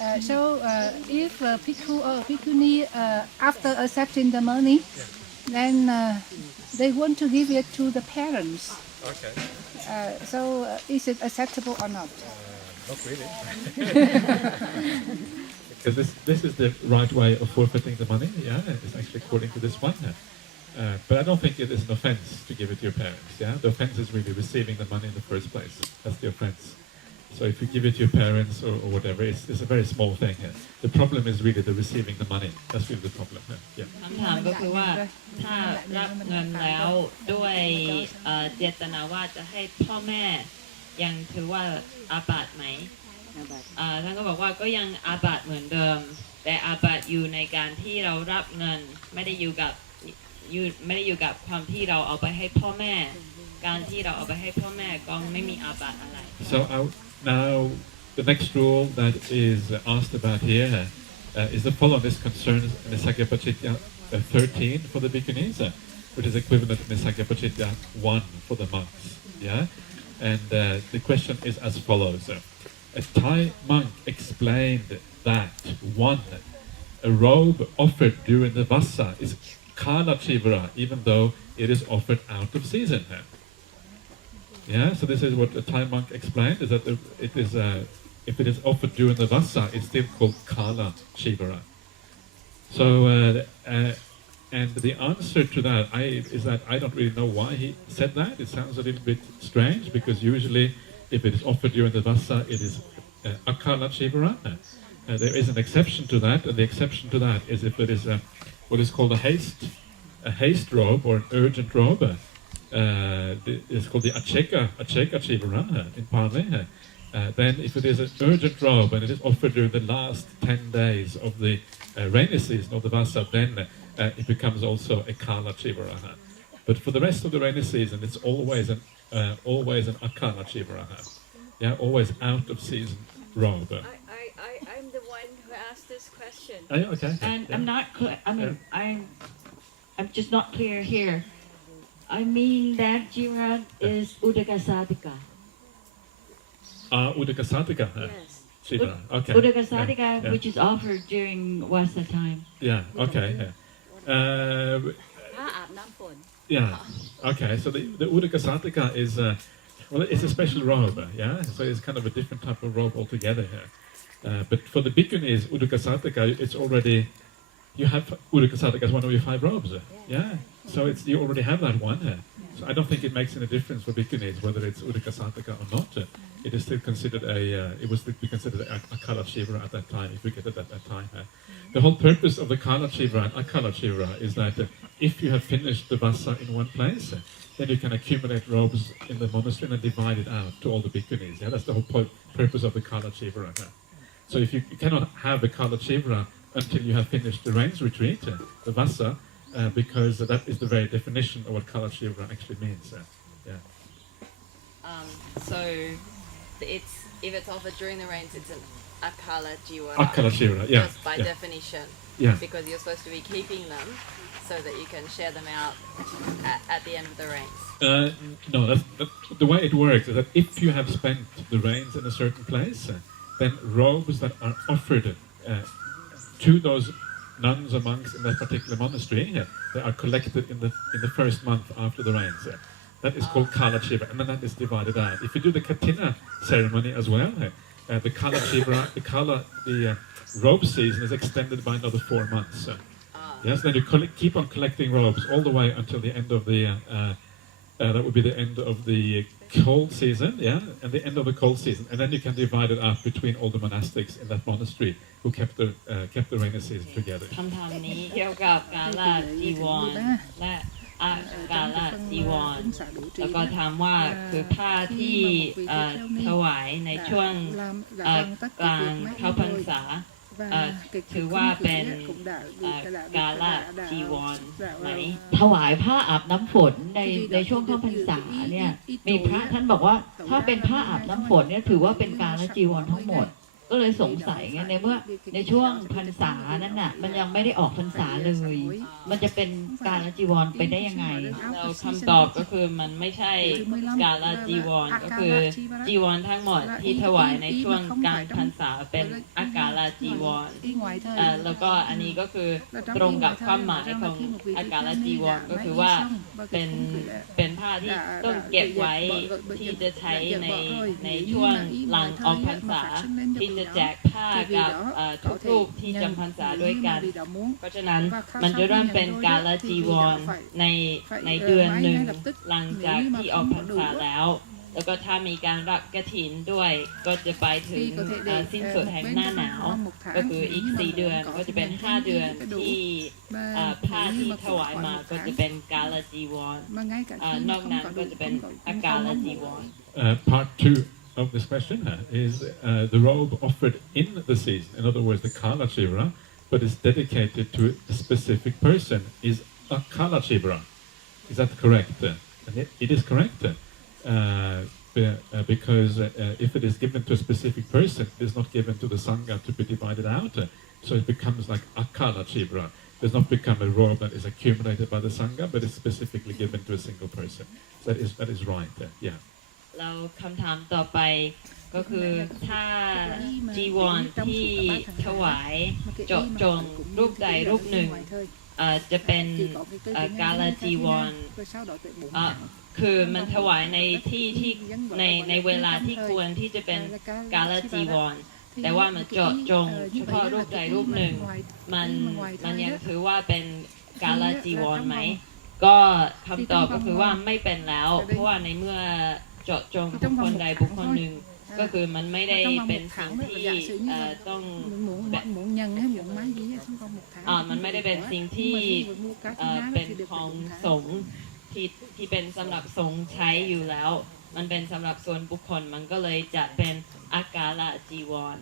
If Bhikkhu or Bhikkhuni after accepting the money, then they want to give it to the parents. Okay. Is it acceptable or not? Not really. Because this is the right way of forfeiting the money. Yeah, it's actually according to this one. But I don't think it is an offense to give it to your parents. Yeah, the offense is really receiving the money in the first place. That's the offense. So if you give it to your parents or whatever, it's a very small thing. The problem is really the receiving the money. That's really the problem. Yeah. คำถามก็คือว่าถ้ารับเงินแล้วด้วยเจตนาว่าจะให้พ่อแม่ยังถือว่าอาบัติไหมท่านก็บอกว่าก็ยังอาบัติเหมือนเดิมแต่อาบัติอยู่ในการที่เรารับเงินไม่ได้อยู่กับความที่เราเอาไปให้พ่อแม่การที่เราเอาไปให้พ่อแม่ก็ไม่มีอาบัติอะไร So now the next rule that is asked about here is the following. This concerns Nissaggiyā Pācittiyā 13 for the bhikkhunis, which is equivalent to Nissaggiyā Pācittiyā 1 for the monks. Yeah, and the question is as follows. A Thai monk explained that a robe offered during the vassa is kala civara, even though it is offered out of season. Yeah, so this is what a Thai monk explained, is that it is if it is offered during the vassa, it's still called kala civara. So and the answer to that is that I don't really know why he said that. It sounds a little bit strange, because usually if it is offered during the vassa, it is akala civara. There is an exception to that, and the exception to that is if it is what is called a haste robe or an urgent robe. It's called the Acheka civara in Pali. Then if it is an urgent robe and it is offered during the last 10 days of the rainy season of the vassa, then it becomes also a kala civara. But for the rest of the rainy season, it's always an akala civara. Yeah, always out of season robe. I'm the one who asked this question. Oh, yeah, okay. And I'm not clear. I mean, I'm just not clear here. I mean that Jiran is Udakasatika. Udakasatika. Yes. Civara. Okay. Udakasatika, which is offered during Vassa time. Yeah. Okay. Yeah. Okay. So the Udakasatika is well, it's a special robe. Yeah. So it's kind of a different type of robe altogether here. But for the bhikkhunis, Udakasatika, it's already, you have Udakasatika as one of your 5 robes. Yeah. So you already have that one. So I don't think it makes any difference for bhikkhunis whether it's Udakasatika or not. It is still considered it was still considered a kala civara at that time, if we get it at that time. The whole purpose of the kala civara and akala civara is that if you have finished the vassa in one place, then you can accumulate robes in the monastery and divide it out to all the bhikkhunis. Yeah, that's the whole purpose of the kala civara. So if you cannot have the kala civara until you have finished the rains retreat, the vassa, because that is the very definition of what kala civara actually means. Yeah. So if it's offered during the rains, it's an akala civara. Akala civara, yeah. Just by definition. Yeah. Because you're supposed to be keeping them so that you can share them out at the end of the rains. No, that's the way it works is that if you have spent the rains in a certain place, then robes that are offered to those nuns or monks in that particular monastery, they are collected in the first month after the rains. That is called kala civara, and then that is divided out. If you do the katina ceremony as well, the kala civara, the robe season is extended by another 4 months. Yes, then you keep on collecting robes all the way until the end of the that would be the end of the cold season, yeah, and the end of the cold season, and then you can divide it up between all the monastics in that monastery who kept the rainy season together. คำถามนี้เกี่ยวกับการละจีวรและการละจีวรแล้วก็ถามว่าคือผ้าที่ถวายในช่วงกลางเข้าพรรษาถือว่าเป็นการละจีวรไหมถวายผ้าอาบน้ำฝนในช่วงเข้าพรรษาเนี่ยมีพระท่านบอกว่าถ้าเป็นผ้าอาบน้ำฝนเนี่ยถือว่าเป็นการละจีวรทั้งหมดก็เลยสงสัยไงในเมื่อในช่วงพรรษานั้นน่ะมันยังไม่ได้ออกพรรษาเลยมันจะเป็นการละจีวรไปได้ยังไงเราคำตอบก็คือมันไม่ใช่การละจีวรก็คือจีวรทั้งหมดที่ถวายในช่วงกลางพรรษาเป็นอากาละ จีวร Ý ngoài thôi. แล้วก็อันนี้ก็คือตรงกับความหมายของอากาลจีวรก็คือว่าเป็นผ้าที่ต้องเก็บไว้ที่จะใช้ในช่วงหลังออกพรรษาที่จะแจกผ้ากับทุกรูปที่จำพรรษาด้วยกัน เพราะฉะนั้นมันจะเริ่มเป็นกาลจีวรในเดือนหนึ่งหลังจากที่ออกพรรษาแล้วก็ถ้ามีการรับกฐินด้วยก็จะไปถึงสิ้นสุดแห่งหน้าหนาวก็คืออีก4 เดือนก็จะเป็น5 เดือนที่ผ้าที่ถวายมาก็จะเป็นกาลจีวรนอกนั้นก็จะเป็นอากาลจีวร Part 2 of this question is the robe offered in the season, in other words, the Kala Chivara, but is dedicated to a specific person, is a Kala Chivara. Is that correct? And it is correct. Because if it is given to a specific person, it is not given to the Sangha to be divided out. So it becomes like Akala Chivara. It does not become a robe that is accumulated by the Sangha, but is specifically given to a single person. That is right. Yeah. เราคำถามต่อไปก็คือถ้าจีวรที่ถวายเจาะจงรูปใดรูปหนึ่งจะเป็นกาลจีวรคือมันถวายในที่ในเวลาที่ควรที่จะเป็นกาลจีวรแต่ว่ามันเจาะจงเฉพาะรูปใดรูปหนึ่งมันยังถือว่าเป็นกาลจีวรไหมก็คำตอบก็คือว่าไม่เป็นแล้วเพราะว่าในเมื่อเจาะจงบุคคลใดบุคคลหนึ่งก็คือมันไม่ได้เป็นสิ่งที่ต้องมันไม่ได้เป็นสิ่งที่เป็นของสงฆ์ที่เป็นสำหรับสงฆ์ใช้อยู่แล้วมันเป็นสำหรับส่วนบุคคลมันก็เลยจะเป็นอากาลจีวร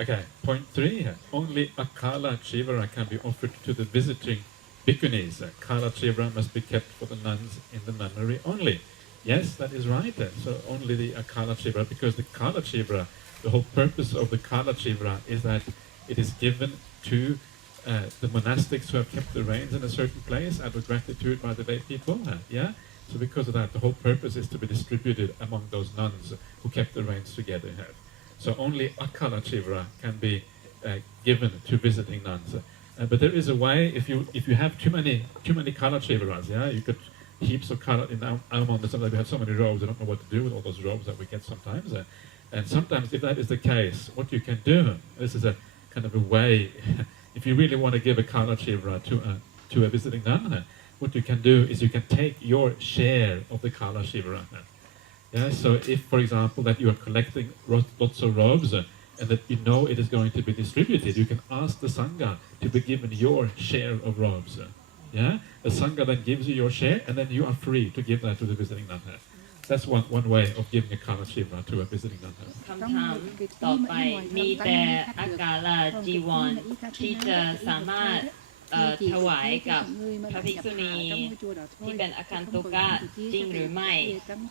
Okay, point 3. Only Akala Chivara can be offered to the visiting bhikkhunis. Kala Chivara must be kept for the nuns in the nunnery only. Yes, that is right. So only the Akala Chivara, because the Kala Chivara, the whole purpose of the Kala Chivara is that it is given to the monastics who have kept the reins in a certain place out of gratitude by the lay people. Yeah. So because of that, the whole purpose is to be distributed among those nuns who kept the reins together. So only Akala Chivara can be given to visiting nuns. But there is a way, if you have too many Kala Chivaras, yeah, you could heaps of Kala in Almond. Sometimes we have so many robes, I don't know what to do with all those robes that we get sometimes. And sometimes, if that is the case, what you can do, this is a kind of a way, if you really want to give a Kala Chivara to a visiting nun, what you can do is you can take your share of the Kala Chivara. Yeah, so if, for example, that you are collecting lots of robes and that you know it is going to be distributed, you can ask the Sangha to be given your share of robes. Yeah, the Sangha then gives you your share, and then you are free to give that to the visiting nun. That's one way of giving a Kala Chivara to a visiting nun. คำถามต่อไปมีแต่อากาลจีวรที่จะสามารถถวายกับพระภิกษุณีที่เป็นอาคันตุกะจริงหรือไม่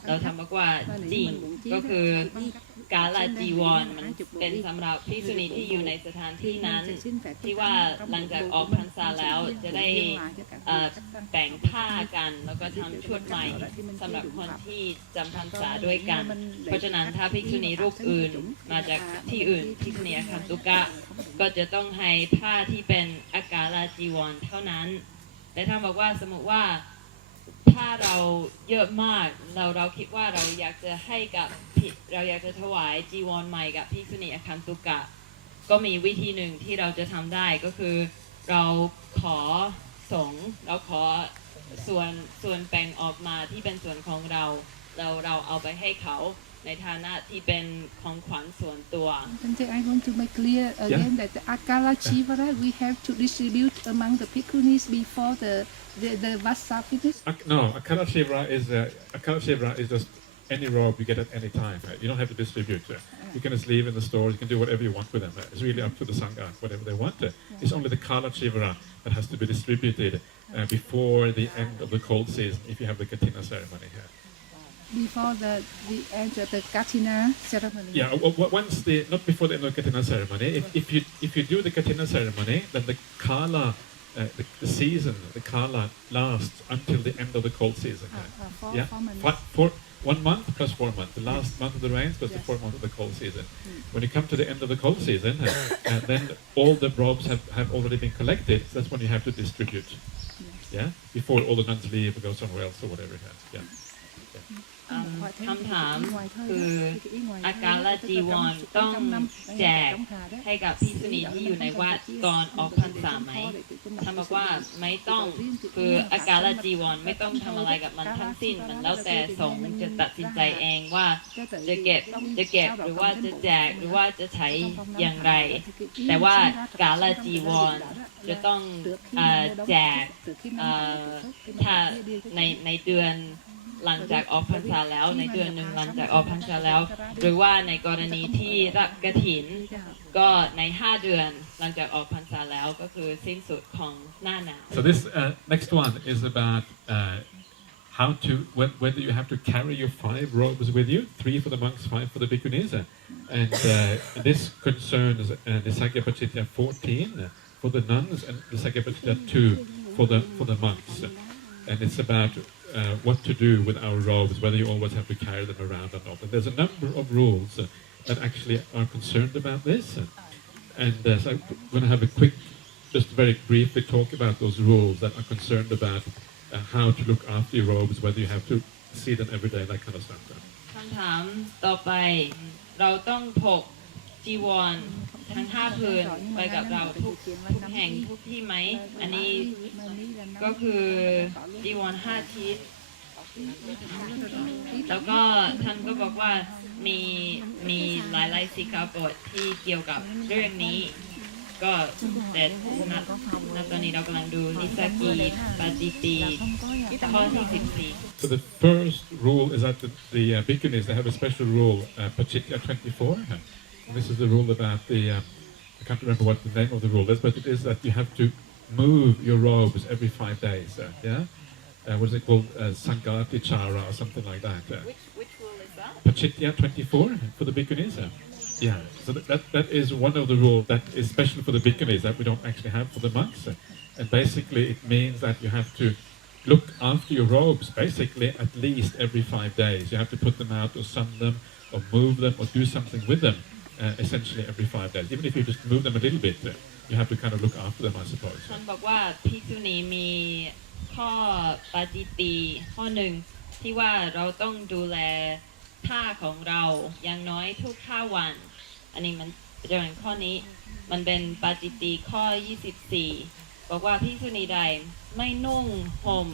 เราทำบอกว่าจริงก็คือกาลจีวรมันเป็นสำหรับภิกษุณีที่อยู่ในสถานที่นั้นที่ว่าหลังจากออกพรรษาแล้วจะได้แบ่งผ้ากันแล้วก็ทำชุดใหม่สำหรับคนที่จำพรรษาด้วยกันเพราะฉะนั้นถ้าภิกษุณีรูปอื่นมาจากที่อื่นภิกษุณีอาคันตุกะก็จะต้องให้ผ้าที่เป็นอากาลจีวรเท่านั้นแต่ถ้าบอกว่าสมมติว่าผ้าเราเยอะมากเราคิดว่าเราอยากจะให้กับเราอยากจะถวายจีวรใหม่กับภิกษุณีอาคันตุกะก็มีวิธีหนึ่งที่เราจะทำได้ก็คือเราขอสงฆ์เราขอส่วนแบ่งออกมาที่เป็นส่วนของเราเอาไปให้เขาในฐานะที่เป็นของขวัญส่วนตัว I want to make clear again that the Akala Chivara we have to distribute among the bhikkhunis before the Vassa finish. No, Akala Chivara is just any robe you get at any time. You don't have to distribute. You can just leave in the stores. You can do whatever you want with them. It's really up to the Sangha, whatever they want. It's only the Kala Chivara that has to be distributed before the end of the cold season if you have the Katina ceremony here. Before the end of the Katina ceremony. Yeah, once not before the end of the Katina ceremony. If you do the Katina ceremony, then the Kala, the season, the Kala lasts until the end of the cold season. 1 month plus 4 months. The last month of the rains plus the 4 months of the cold season. When you come to the end of the cold season, then all the robes have already been collected. So that's when you have to distribute. Yeah, before all the nuns leave or go somewhere else or whatever it has. Yeah. คำถามคืออาการละจีวรต้องแจกให้กับภิกษุณีที่อยู่ในวัดก่อนออกพรรษาไหมท่านบอกว่าไม่ต้องคืออาการละจีวรไม่ต้องทำอะไรกับมันทั้งสิ้นมันแล้วแต่สงฆ์จะตัดสินใจเองว่าจะเก็บหรือว่าจะแจกหรือว่าจะใช้อย่างไรแต่ว่าการละจีวรจะต้องแจกถ้าในเดือนหลังจากออกพรรษาแล้วในเดือนหนึ่งหลังจากออกพรรษาแล้วหรือว่าในกรณีที่รับกฐินก็ใน5 เดือนหลังจากออกพรรษาแล้วก็คือสิ้นสุดของหน้าหนาว So this next one is about how to whether you have to carry your 5 robes with you, 3 for the monks, 5 for the bhikkhunis, and this concerns Nissaggiyā Pācittiyā 14 for the nuns and Nissaggiyā Pācittiyā 2 for the monks, and it's about what to do with our robes, whether you always have to carry them around or not. And there's a number of rules that actually are concerned about this. And so I'm going to have a quick, just very briefly talk about those rules that are concerned about how to look after your robes, whether you have to see them every day, that kind of stuff. คำถามต่อไปเราต้องพกจีวรทั้ง5 ผืนไปกับเราทุกแห่งทุกที่ไหมอันนี้ก็คือจีวร5 ชิ้นแล้วก็ท่านก็บอกว่ามีหลายๆสิกขาบทที่เกี่ยวกับเรื่องนี้ก็แต่ณตอนนี้เรากำลังดูนิสสกีปาจิตติข้อที่14 So the first rule is that the bhikkhunis, they have a special rule, Pācittiyā 24. And this is the rule about I can't remember what the name of the rule is, but it is that you have to move your robes every 5 days. Yeah? What is it called? Civaras or something like that. Which rule is that? Pācittiyā 24 for the bhikkhunis. Yeah, so that is one of the rules that is special for the bhikkhunis that we don't actually have for the monks. And basically it means that you have to look after your robes basically at least every 5 days. You have to put them out or sun them or move them or do something with them essentially every 5 days. Even if you just move them a little bit, you have to kind of look after them, I suppose. ท่านบอกว่าภิกษุณีมีข้อปาจิตติข้อหนึ่งที่ว่าเราต้องดูแลผ้าของเราอย่างน้อยทุก5 วันอันนี้มันจะเป็นข้อนี้มันเป็นปาจิตติข้อ24บอกว่าภิกษุณีใดไม่นุ่งห่ม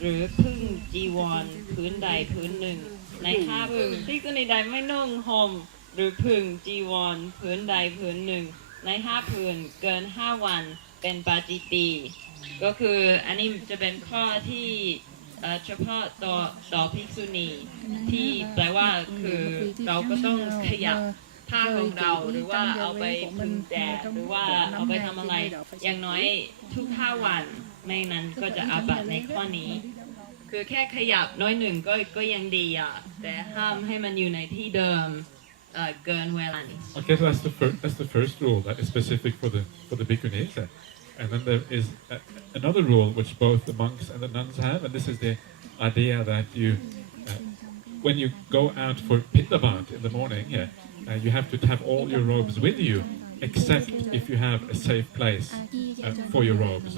หรือพึ่งจีวรพื้นใดพื้นหนึ่งใน5 ผืนภิกษุณีใดไม่นุ่งห่มหรือพึ่งจีวรพื้นใดพื้นหนึ่งใน5 ผืนเกิน5 วันเป็นปาจิตติก็คืออันนี้จะเป็นข้อที่เฉพาะต่อภิกษุณีที่แปลว่าคือเราก็ต้องขยับผ้าของเราหรือว่าเอาไปพึ่งแดดหรือว่าเอาไปทำอะไรอย่างน้อยทุก5 วันไม่นั้นก็จะอาบัติในข้อนี้คือแค่ขยับน้อยหนึ่งก็ยังดีอ่ะแต่ห้ามให้มันอยู่ในที่เดิมเกินเวลา Okay, so that's the first rule that is specific for the bhikkhunis. And then there is another rule which both the monks and the nuns have, and this is the idea that when you go out for Pindabata in the morning, you have to have all your robes with you, except if you have a safe place for your robes.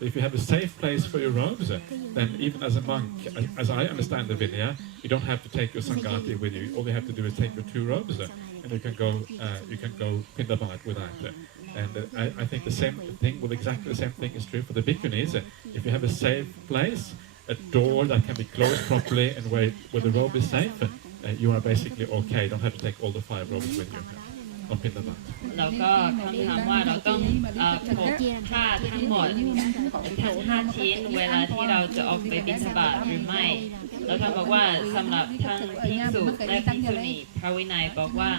So if you have a safe place for your robes, then even as a monk, as I understand the Vinaya, you don't have to take your Sangati with you. All you have to do is take your 2 robes, and you can go Pindabata with that. And I think the same thing, exactly the same thing is true for the bhikkhunis. If you have a safe place, a door that can be closed properly, and where the robe is safe, you are basically okay. You don't have to take all the 5 robes with you on Pindabata. แล้วก็คำถามว่าเราต้องพกผ้าทั้งหมดทั้ง5 ชิ้นเวลาที่เราจะออกไปบิณฑบาตหรือไม่เราท่านบอกว่าสำหรับทั้งภิกษุและภิกษุณีพระวินัยบอกว่า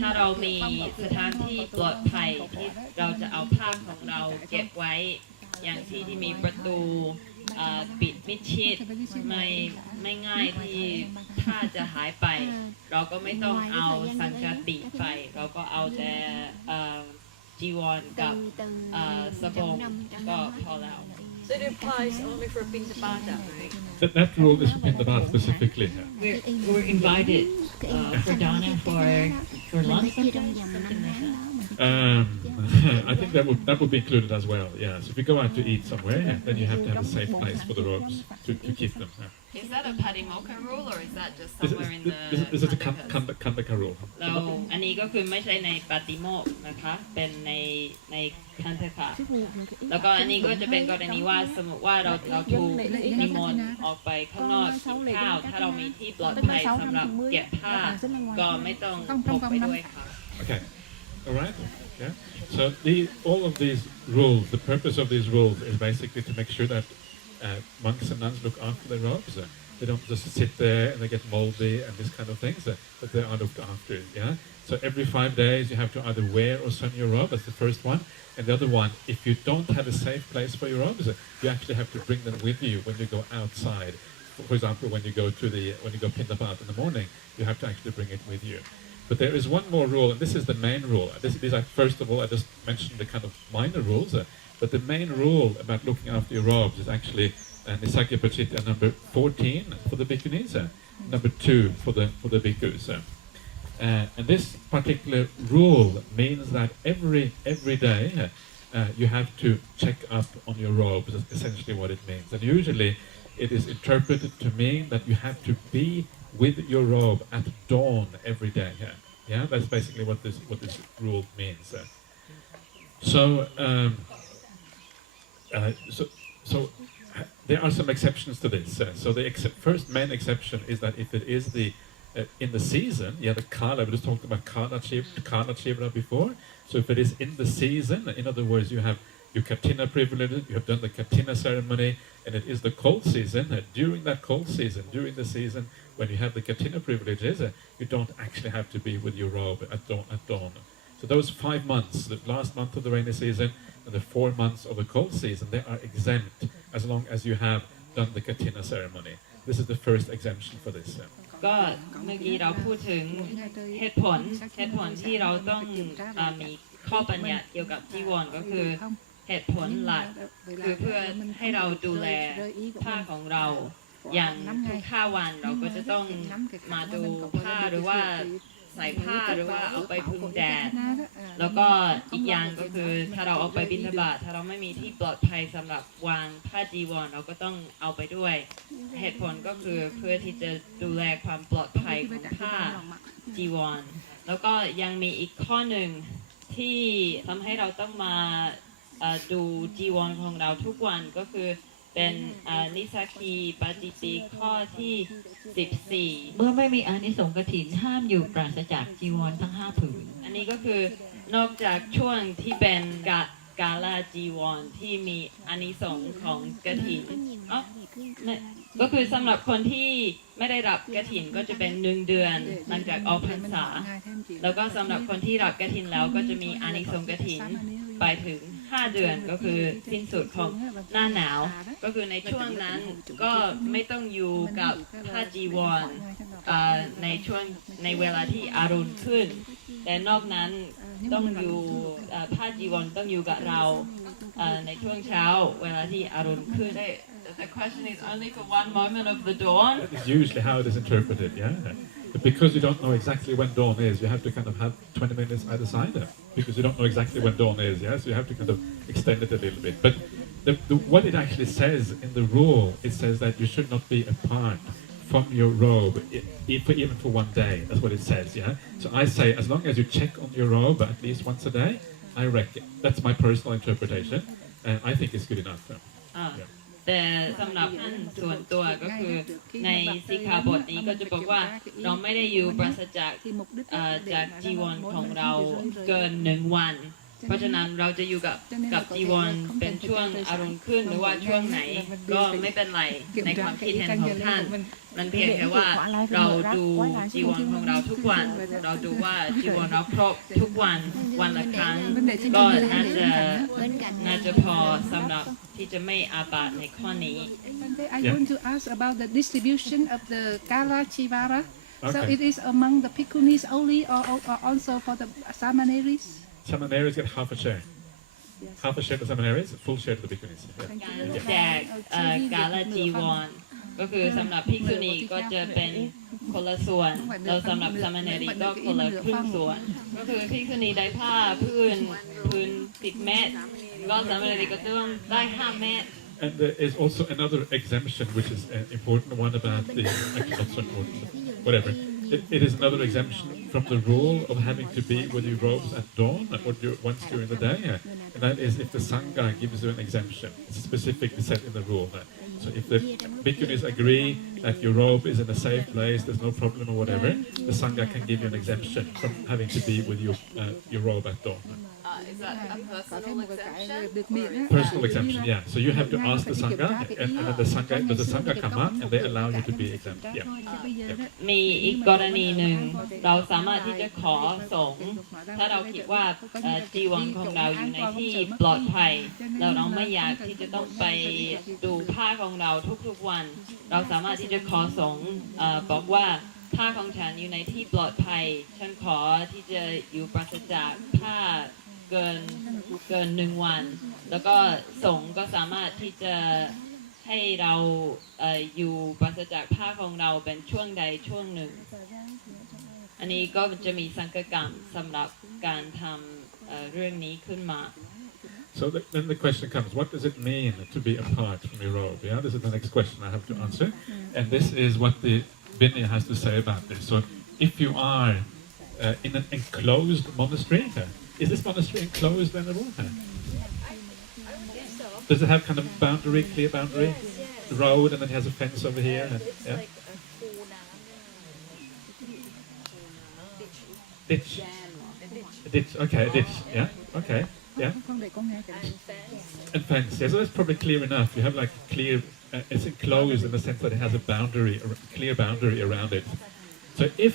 ถ้าเรามีสถานที่ปลอดภัยที่เราจะเอาผ้าของเราเก็บไว้อย่างที่มีประตูปิดมิดชิดไม่ง่ายที่ผ้าจะหายไปเราก็ไม่ต้องเอาสังฆติไปเราก็เอาแต่จีวรกับสบงก็พอแล้ว So it applies only for Pindabata, right? That rule is Pindabata specifically. We're invited for dana for lunch sometimes, something like that. I think that would be included as well. Yeah. So if you go out to eat somewhere, then you have to have a safe place for the robes to keep them. Is that a Patimokkha rule or is that just This somewhere in the is a Kandhakas? Kandhaka rule. เราอันนี้ก็คือไม่ใช่ในปาติโมกข์นะคะเป็นในคันธกะแล้วก็อันนี้ก็จะเป็นกรณีว่าสมมติว่าเราถูกนิมนต์ออกไปข้างนอกกินข้าวถ้าเรามีที่ปลอดภัยสำหรับเก็บผ้าก็ไม่ต้องพกไปด้วยค่ะ Okay. All right. Yeah. So all of these rules, the purpose of these rules is basically to make sure that monks and nuns look after their robes. They don't just sit there and they get moldy and these kind of things, but they are looked after. Yeah. So every 5 days you have to either wear or sun your robe. That's the first one. And the other one, if you don't have a safe place for your robes, you actually have to bring them with you when you go outside. For example, when you go Pindabata in the morning, you have to actually bring it with you. But there is one more rule, and this is the main rule. These are, first of all, I just mentioned the kind of minor rules, but the main rule about looking after your robes is actually Nissaggiyā Pācittiyā number 14 for the bhikkhunis, number 2 for the bhikkhus. And this particular rule means that every day you have to check up on your robes. That's essentially what it means. And usually it is interpreted to mean that you have to be with your robe at dawn every day. Yeah, that's basically what this rule means. So there are some exceptions to this. So the first main exception is that if it is in the season, the Kala, we just talked about Kala Chivra before. So if it is in the season, in other words, you have your Katina privilege, you have done the Katina ceremony, and it is the cold season. During that cold season, during the season when you have the Katina privileges, you don't actually have to be with your robe at dawn. So those 5 months, the last month of the rainy season and the 4 months of the cold season, they are exempt as long as you have done the Katina ceremony. This is the first exemption for this. ก็เมื่อกี้เราพูดถึงเหตุผลที่เราต้องมีข้อบัญญัติเกี่ยวกับจีวรก็คือเหตุผลหลักคือเพื่อให้เราดูแลผ้าของเราอย่างทุก5 วันเราก็จะต้องมาดูผ้าหรือว่าใส่ผ้าหรือว่าเอาไปพึ่งแดดแล้วก็อีกอย่างก็คือถ้าเราเอาไปบิณฑบาตถ้าเราไม่มีที่ปลอดภัยสำหรับวางผ้าจีวรเราก็ต้องเอาไปด้วยเหตุผลก็คือเพื่อที่จะดูแลความปลอดภัยของผ้าจีวรแล้วก็ยังมีอีกข้อหนึ่งที่ทำให้เราต้องมาดูจีวรของเราทุกวันก็คือเป็นนิสักคีปาจิติข้อที่14เมื่อไม่มีอานิสงส์กฐินห้ามอยู่ปราศจากจีวรทั้ง5 ผืนอันนี้ก็คือนอกจากช่วงที่เป็นกาลาจีวรที่มีอานิสงส์ของกฐินก็คือสำหรับคนที่ไม่ได้รับกฐินก็จะเป็น1 เดือนหลังจากออกพรรษาแล้วก็สำหรับคนที่รับกฐินแล้วก็จะมีอานิสงส์กฐินไปถึง5 เดือนก็คือสิ้นสุดของหน้าหนาวก็คือในช่วงนั้นก็ไม่ต้องอยู่กับผ้าจีวรในเวลาที่อรุณขึ้นแต่นอกนั้นต้องอยู่ผ้าจีวรต้องอยู่กับเราในช่วงเช้าเวลาที่อรุณขึ้น The question is only for one moment of the dawn. That is usually how it is interpreted, yeah. But because you don't know exactly when dawn is, you have to kind of have 20 minutes either side, because you don't know exactly when dawn is, yeah. So you have to kind of extend it a little bit. But what it actually says in the rule, it says that you should not be apart from your robe, even for 1 day. That's what it says, yeah. So I say, as long as you check on your robe at least once a day, I reckon that's my personal interpretation, and I think it's good enough. Yeah. แต่สำหรับอันส่วนตัวก็คือในสิกขาบทนี้ก็จะบอกว่าเราไม่ได้อยู่ปราศจากจีวรของเราเกิน1 วันเพราะฉะนั้นเราจะอยู่กับจีวรเป็นช่วงอรุณขึ้นหรือว่าช่วงไหนก็ไม่เป็นไรในความคิดเห็นของท่านมันเพียงแค่ว่าเราดูจีวรของเราทุกวันเราดูว่าจีวรเราครบทุกวันละครั้งก็น่าจะพอสำหรับที่จะไม่อาบัติในข้อนี้ I want to ask about the distribution of the Kala Chivara. So Okay. it is among the bhikkhunis only or also for the samaneris? Samaneris get half a share. half a share to seminaries, full share to the bhikkhunis. การแจกกาลจีวรก็คือสำหรับภิกษุณีก็จะเป็นคนละส่วนเราสำหรับสามเณรีก็คนละครึ่งส่วนก็คือภิกษุณีได้ผ้าพื้น10 เมตรก็สามเณรีก็ต้องได้5 เมตร And there is also another exemption, which is an important one about the, actually not so important, whatever. It is another exemption from the rule of having to be with your robes at dawn or once during the day. And that is if the Sangha gives you an exemption. It's specifically set in the rule. So if the bhikkhunis agree that your robe is in a safe place, there's no problem or whatever, the Sangha can give you an exemption from having to be with your robe at dawn. Is that a personal exemption? Personal exemption, yeah. So you have to ask the Sangha, and then the Sangha, does the Sangha come up and they allow you to be exempt? Yeah. มีอีกกรณีหนึ่งเราสามารถที่จะขอสงฆ์ถ้าเราคิดว่าจีวรของเราอยู่ในที่ปลอดภัยเราไม่อยากที่จะต้องไปดูผ้าของเราทุกๆวันเราสามารถที่จะขอสงฆ์บอกว่าผ้าของฉันอยู่ในที่ปลอดภัยฉันขอที่จะอยู่ปราศจากผ้าเกิน1 วันแล้วก็สงฆ์ก็สามารถที่จะให้เราอยู่ปราศจากผ้าของเราเป็นช่วงใดช่วงหนึ่งอันนี้ก็จะมีสังฆกรรมสำหรับการทำเรื่องนี้ขึ้นมา So then the question comes, what does it mean to be apart from your robe? Yeah, this is the next question I have to answer. And this is what the Vinaya has to say about this. So if you are in an enclosed monastery, is this monastery enclosed then at all? Does it have kind of boundary, clear boundary? The road and then it has a fence over here? And, yeah? Ditch. A ditch, okay, a ditch, yeah, okay, yeah. And fence, yeah, so that's probably clear enough. You have like clear, it's enclosed in the sense that it has a boundary, a clear boundary around it. So if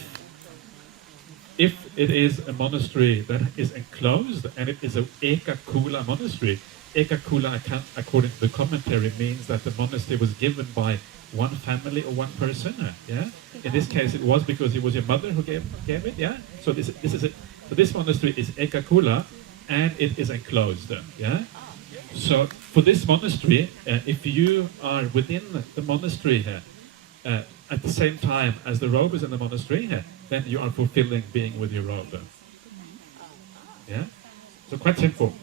it is a monastery that is enclosed and it is a Ekakula monastery, Ekakula, according to the commentary, means that the monastery was given by one family or one person. Yeah. In this case, it was because it was your mother who gave it. Yeah. So this monastery is Ekakula, and it is enclosed. Yeah. So for this monastery, if you are within the monastery here, at the same time as the robe is in the monastery here, then you are fulfilling being with your robe. Yeah. So quite simple.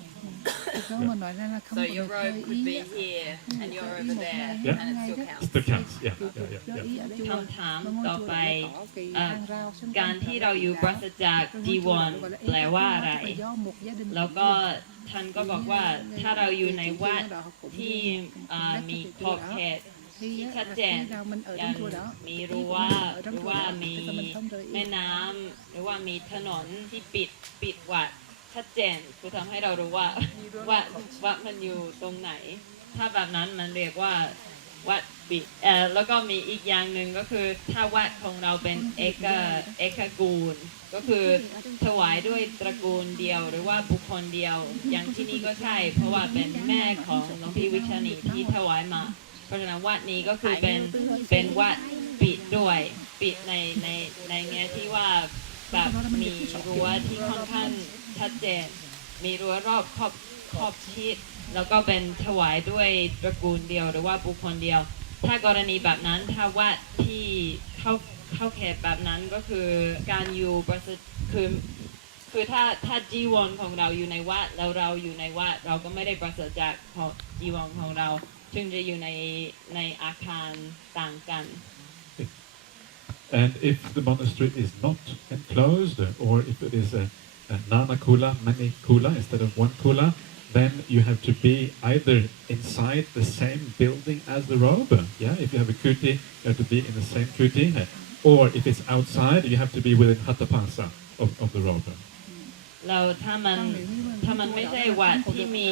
So your robe could be here and you're over there, Yeah. and it Still still counts. counts. Yeah. คำถามต่อไปการที่เราอยู่ปราศจากจีวรแปลว่าอะไรแล้วก็ท่านก็บอกว่าถ้าเราอยู่ในวัดที่มีขอบเขตที่ชัดเจนอย่างมีรั้วหรือว่ามีแม่น้ำหรือว่ามีถนนที่ปิดวัดชัดเจนคือทำให้เรารู้ว่ามันอยู่ตรงไหนถ้าแบบนั้นมันเรียกว่าวัดปิดแล้วก็มีอีกอย่างหนึ่งก็คือถ้าวัดของเราเป็นเอกกูลก็คือถวายด้วยตระกูลเดียวหรือว่าบุคคลเดียวอย่างที่นี่ก็ใช่เพราะว่าเป็นแม่ของหลวงพี่วิชานีที่ถวายมาเพราะฉะนั้นวัดนี้ก็คือเป็นวัดปิดด้วยปิดในแง่ที่ว่าแบบมีรั้วที่ค่อนข้างชัดเจนมีรั้วรอบขอบชิดแล้วก็เป็นถวายด้วยตระกูลเดียวหรือว่าบุคคลเดียวถ้ากรณีแบบนั้นถ้าวัดที่เข้าเขตแบบนั้นก็คือการอยู่คือถ้าจีวรของเราอยู่ในวัดแล้วเราอยู่ในวัดเราก็ไม่ได้ปราศจากจีวรของเราจึงจะอยู่ในอาคารต่างกัน And if the monastery is not enclosed, or if it is a nana kula, many kula instead of one kula, then you have to be either inside the same building as the robe. Yeah, if you have a kuti, you have to be in the same kuti. Or if it's outside, you have to be within hatapasa of the robe. เราถ้ามันไม่ใช่วัดที่มี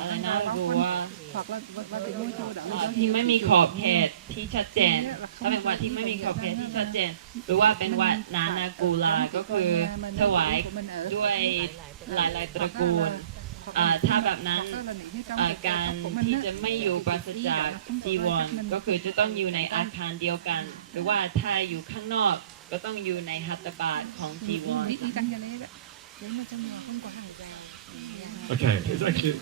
อะไรนะรั้วที่ไม่มีขอบเขตที่ชัดเจนถ้าเป็นวัดที่ไม่มีขอบเขตที่ชัดเจนหรือว่าเป็นวัดนานากูลาก็คือถวายด้วยหลายๆตระกูลถ้าแบบนั้นการที่จะไม่อยู่ปราศจากจีวรก็คือจะต้องอยู่ในอาคารเดียวกันหรือว่าถ้าอยู่ข้างนอกก็ต้องอยู่ในหัตถบาทของจีวร Okay, it's actually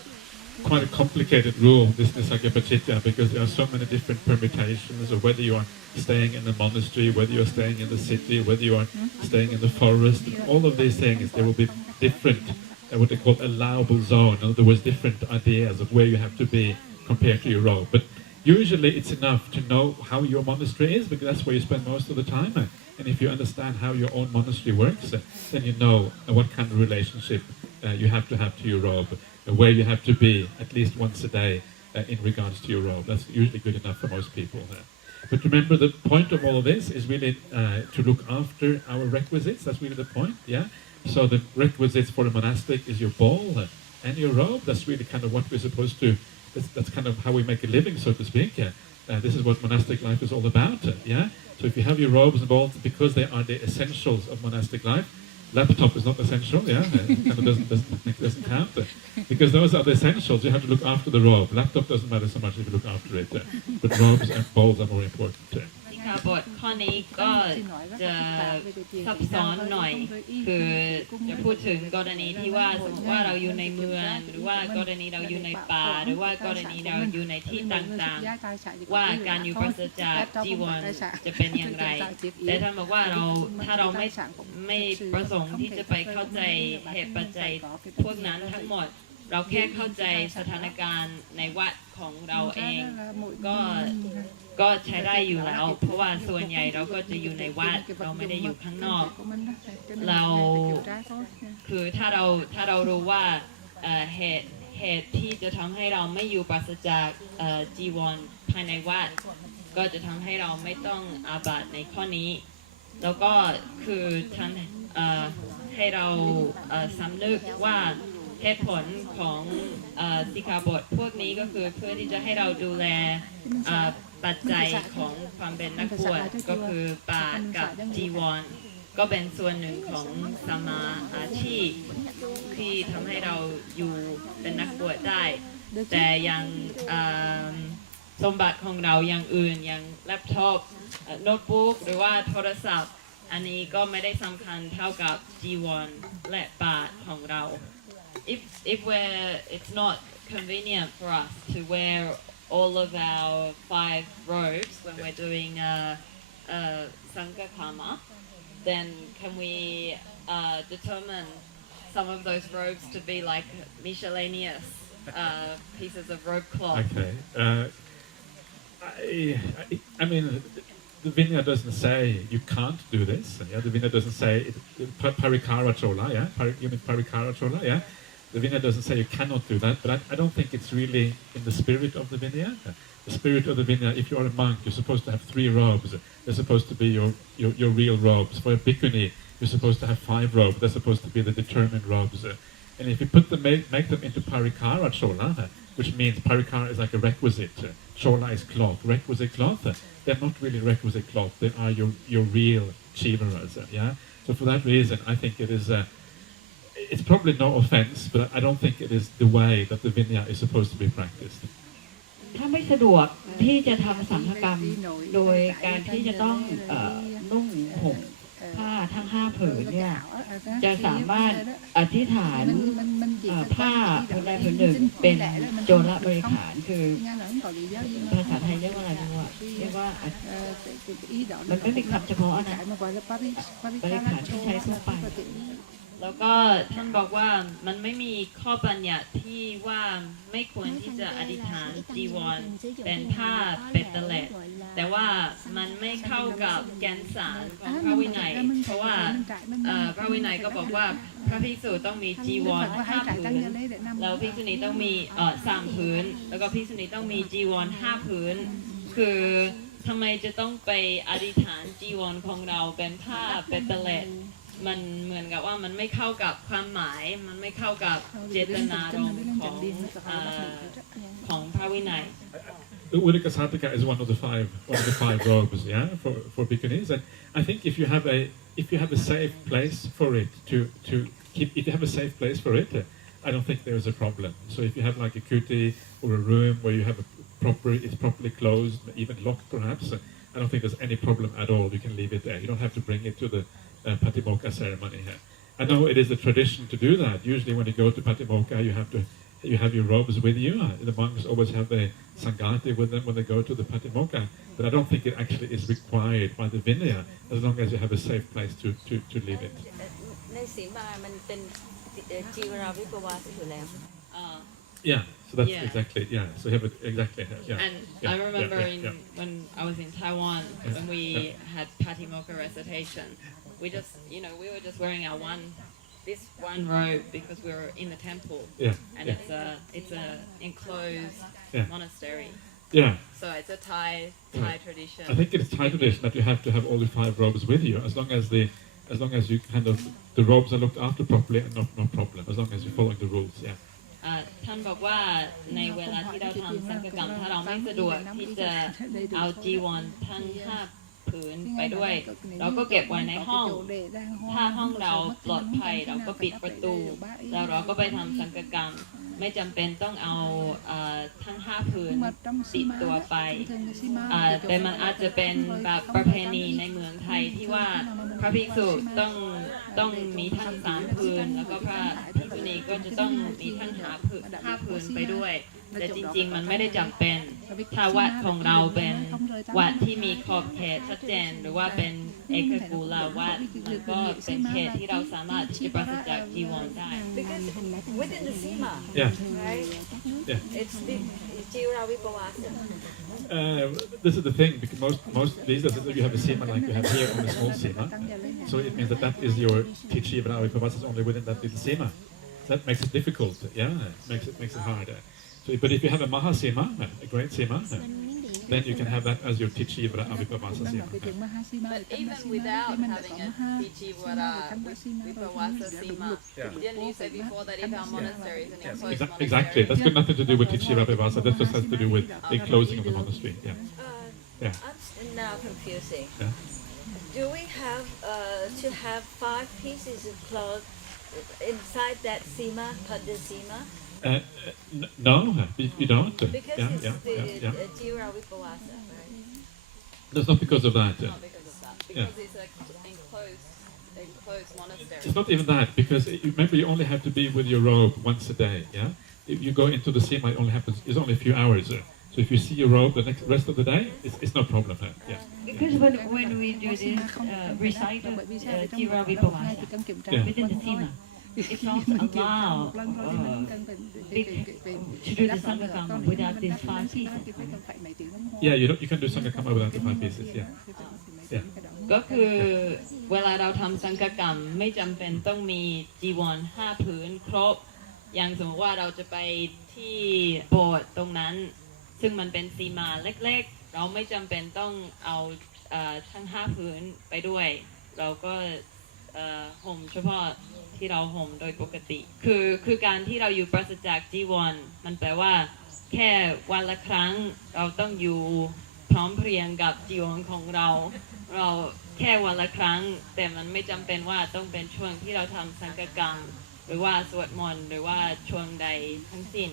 quite a complicated rule, this Nissaggiyā Pācittiyā, because there are so many different permutations of whether you are staying in a monastery, whether you're staying in the city, whether you are staying in the forest. All of these things, there will be different, what they call allowable zone. In other words, different ideas of where you have to be compared to your robe. But usually it's enough to know how your monastery is, because that's where you spend most of the time. And if you understand how your own monastery works, then you know what kind of relationship you have to your robe, where you have to be at least once a day in regards to your robe. That's usually good enough for most people. But remember, the point of all of this is really to look after our requisites. That's really the point, yeah? So the requisites for a monastic is your bowl and your robe. That's really kind of what we're supposed to, that's kind of how we make a living, so to speak. This is what monastic life is all about, yeah? So if you have your robes and bowls, because they are the essentials of monastic life, laptop is not essential, yeah? It kind of doesn't count. Because those are the essentials, you have to look after the robe. Laptop doesn't matter so much if you look after it, but robes and bowls are more important. สิกขาบทข้อนี้ก็จะซับซ้อนหน่อยคือจะพูดถึงกรณีที่ว่าสมมติว่าเราอยู่ในเมืองหรือว่ากรณีเราอยู่ในป่าหรือว่ากรณีเราอยู่ในที่ต่างๆว่าการอยู่ปราศจากจีวรจะเป็นอย่างไรแต่ท่านบอกว่าถ้าเราไม่ประสงค์ที่จะไปเข้าใจเหตุปัจจัยพวกนั้นทั้งหมดเราแค่เข้าใจสถานการณ์ในวัดของเราเองก็ใช้ได้อยู่แล้วเพราะว่าส่วนใหญ่เราก็จะอยู่ในวัดเราไม่ได้อยู่ข้างนอกเราคือถ้าเรารู้ว่าเหตุที่จะทำให้เราไม่อยู่ปราศจากจีวรภายในวัดก็จะทำให้เราไม่ต้องอาบัติในข้อนี้แล้วก็คือท่านให้เราสำนึกว่าเหตุผลของสิกขาบทพวกนี้ก็คือเพื่อที่จะให้เราดูแลปัจจัยของความเป็นนักบวชก็คือบาตรกับจีวรก็เป็นส่วนหนึ่งของสัมมาอาชีพที่ทำให้เราอยู่เป็นนักบวชได้แต่อย่างสมบัติของเราอย่างอื่นอย่างแล็ปท็อปโน้ตบุ๊กหรือว่าโทรศัพท์อันนี้ก็ไม่ได้สำคัญเท่ากับจีวรและบาตรของเราif it's not convenient for us to wear all of our 5 robes when we're doing Sangha Karma, then can we determine some of those robes to be like miscellaneous pieces of robe cloth? Okay. I mean, the Vinaya doesn't say you can't do this. Yeah? The Vinaya doesn't say parikara chola, yeah? You mean parikara chola, yeah? The Vinaya doesn't say you cannot do that, but I don't think it's really in the spirit of the Vinaya. The spirit of the Vinaya, if you're a monk, you're supposed to have 3 robes. They're supposed to be your real robes. For a bhikkhuni, you're supposed to have 5 robes. They're supposed to be the determined robes. And if you make them into parikara chola, which means parikara is like a requisite, chola is cloth, requisite cloth, they're not really requisite cloth. They are your real civaras. Yeah. So for that reason, I think it is. It's probably no offense, but I don't think it is the way that the Vinaya is supposed to be practiced. ถ้าไม่สะดวกที่จะทำสังฆกรรมโดยการที่จะต้องนุ่งห่มผ้าทั้ง5 ผืนเนี่ยจะสามารถอธิษฐานผ้าผืนใดผืนหนึ่งเป็นโจรบริขารคือภาษาไทยเรียกว่าอะไรไม่รู้เรียกว่ามันไม่มีคำเฉพาะนะบริขารที่ใช้ทั่วไปแล้วก็ท่านบอกว่ามันไม่มีข้อบัญญัติที่ว่าไม่ควรที่จะอธิษฐานจีวรเป็นผ้าเปตเตเลตแต่ว่ามันไม่เข้ากับแกนสารของพระวินัยเพราะว่าพระวินัยก็บอกว่าพระภิกษุต้องมีจีวร5 ผืนแล้วภิกษุณีต้องมี3 ผืนแล้วก็ภิกษุณีต้องมีจีวร5 ผืนคือทำไมจะต้องไปอธิษฐานจีวรของเราเป็นผ้าเปตเตเลตมันเหมือนกับว่ามันไม่เข้ากับความหมายมันไม่เข้ากับเจตนารมณ์ของพระวินัย Udika Sataka is one of the five robes, yeah, for bhikkhunis. And I think if you have a safe place for it if you have a safe place for it, I don't think there is a problem. So if you have like a kuti or a room where you have it's properly closed, even locked perhaps, I don't think there's any problem at all. You can leave it there. You don't have to bring it to the Patimokkha ceremony here. I know it is a tradition to do that. Usually when you go to Patimokkha, you have your robes with you. The monks always have their sangati with them when they go to the Patimokkha. But I don't think it actually is required by the Vinaya, as long as you have a safe place to leave it. ในสีมามันเป็นจีวราวิปวาสอยู่แล้ว Yeah, so that's Yeah. exactly, yeah. So you have it exactly, yeah. And yeah, I remember yeah. when I was in Taiwan, when we had Patimokkha recitation, we just, we were just wearing our this one robe because we were in the temple, Yeah, and yeah. it's a enclosed Yeah. monastery. Yeah, So it's a Thai tradition. I think it's Thai tradition that you have to have all the 5 robes with you, as long as you kind of the robes are looked after properly and no problem, as long as you're following the rules. Yeah. ท่านบอกว่าในเวลาที่เราทำสังฆกรรมถ้าเราไม่สะดวกที่จะเอาจีวรทั้ง5 ผืนไปด้วยเราก็เก็บไว้ในห้องถ้าห้องเราปลอดภัยเราก็ปิดประตูแล้วเราก็ไปทำสังฆกรรมไม่จำเป็นต้องเอาทั้ง5 ผืนติดตัวไปแต่มันอาจจะเป็นแบบประเพณีในเมืองไทยที่ว่าพระภิกษุต้องมีทั้ง3 ผืนแล้วก็พระภิกษุณีก็จะต้องมีทั้ง5 ผืนไปด้วยแต่จริงๆมันไม่ได้จำเป็นถ้าวัดของเราเป็นวัดที่มีขอบเขตชัดเจนหรือว่าเป็นเอกกูลวัดมันก็เป็นเขตที่เราสามารถที่จะปราศจากจีวรได้ because within the sima Yeah. right Yeah. it's the จีวราวิปวาส This is the thing, because most these days you have a sima like you have here on a small sima, so it means that is your tichi vipavasa is only within that little sima. That makes it difficult. Yeah, makes it hard. So, but if you have a mahasima, a great sima, then you can have that as your tichi vipavasa sima. But even without having a civaras, vipavasa sima, didn't you say before that if our monastery is an enclosed monastery? Exactly. That's got nothing to do with tichi vipavasa. That just has to do with the closing of the monastery. Yeah. Yeah. I'm now confusing Yeah. do we have to have 5 pieces of cloth inside that sima padasima No, you don't. because Yeah, it's yeah, the yeah, yeah. Jira Vipavasa, right? That's not because of that. Not because of that. Because it's an enclosed monastery. It's not even that, because remember you only have to be with your robe once a day. Yeah. If you go into the sima, it only happens. It's only a few hours. So if you see your robe the rest of the day, it's no problem. Yeah. Because when we do this recite Jira Vipavasa within the Sima, it's also allowed to do the Sangha without these 5 pieces. Yeah, you can do Sangha without the 5 pieces. Yeah. Yeah. ก็คือเวลาเราทำสังฆกรรมไม่จำเป็นต้องมีจีวร5 ผืนครบอย่างสมมติว่าเราจะไปที่โบสถ์ตรงนั้นซึ่งมันเป็นสีมาเล็กๆเราไม่จำเป็นต้องเอาทั้ง5 ผืนไปด้วยเราก็ห่มเฉพาะที่เราห่มโดยปกติคือการที่เราอยู่ปราศจากจีวรมันแปลว่าแค่วันละครั้งเราต้องอยู่พร้อมเพรียงกับจีวรของเราแค่วันละครั้งแต่มันไม่จำเป็นว่าต้องเป็นช่วงที่เราทำสังฆกรรมหรือว่าสวดมนต์หรือว่าช่วงใดทั้งสิ้น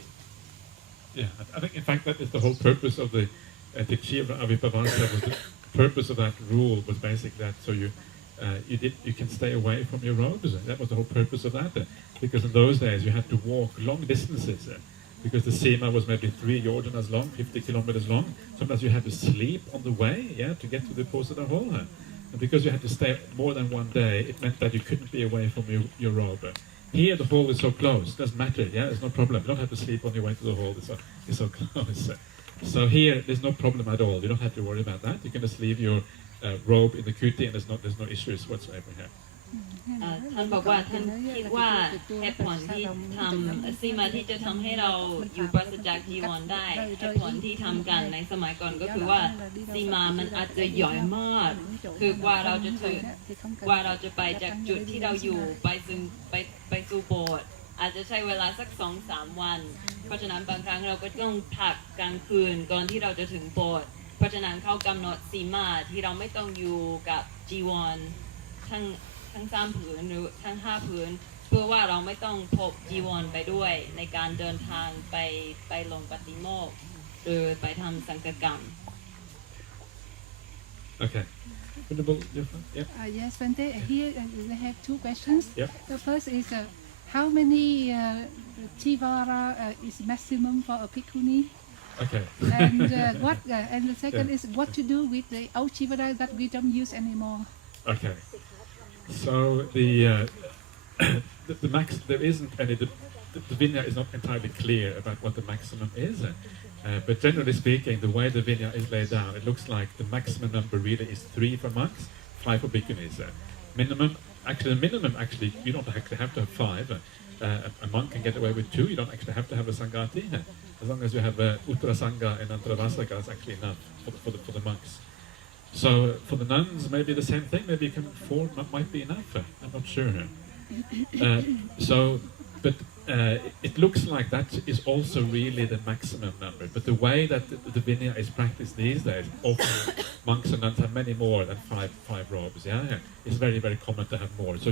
Yeah, I think in fact that is the whole purpose of the Tichira Avipavasa. The purpose of that rule was basically that so you can stay away from your robes. That was the whole purpose of that. Because in those days you had to walk long distances. Because the sima was maybe 3 yojanas long, 50 kilometers long. Sometimes you had to sleep on the way, to get to the Posada hall. And because you had to stay more than 1 day, it meant that you couldn't be away from your robe. Here the hall is so close, doesn't matter, it's no problem. You don't have to sleep on your way to the hall, it's so close. So here there's no problem at all. You don't have to worry about that. You can just leave your robe in the kuti and there's no issues whatsoever here. ท่านบอกว่าท่านคิดว่าเหตุผลที่ทำซีมาที่จะทำให้เราอยู่ปราศจากจีวรได้เหตุผลที่ทำกันในสมัยก่อนก็คือว่าซีมามันอาจจะใหญ่มากคือกว่าเราจะไปจากจุดที่เราอยู่ไปสู่โบสถ์อาจจะใช้เวลาสัก 2-3 วันเพราะฉะนั้นบางครั้งเราก็ต้องพักกลางคืนก่อนที่เราจะถึงโบสถ์เพราะฉะนั้นเขากำหนดซีมาที่เราไม่ต้องอยู่กับจีวรทั้ง3 ผืนหรือทั้ง5 ผืนเพื่อว่าเราไม่ต้องพกจีวรไปด้วยในการเดินทางไปลงปฏิโมกข์หรือไปทำสังฆกรรม Okay. Honorable, yeah. Yes, Bante. Here we have two questions. Yep. The first is how many civara is maximum for a bhikkhuni? Okay. And and the second is what to do with the old civara that we don't use anymore. Okay. So the max, there isn't any. The Vinaya is not entirely clear about what the maximum is, but generally speaking, the way the Vinaya is laid down, it looks like the maximum number really is 3 for monks, 5 for bhikkhunis. Minimum, actually, the minimum actually you don't actually have to have 5. A monk can get away with 2. You don't actually have to have a sangati. As long as you have uttara sangha and antaravasaka, it's actually enough for the monks. So for the nuns, maybe the same thing. Maybe 4 might be enough. I'm not sure. But it looks like that is also really the maximum number. But the way that the Vinaya is practiced these days, often monks and nuns have many more than 5 robes. Yeah, it's very, very common to have more. So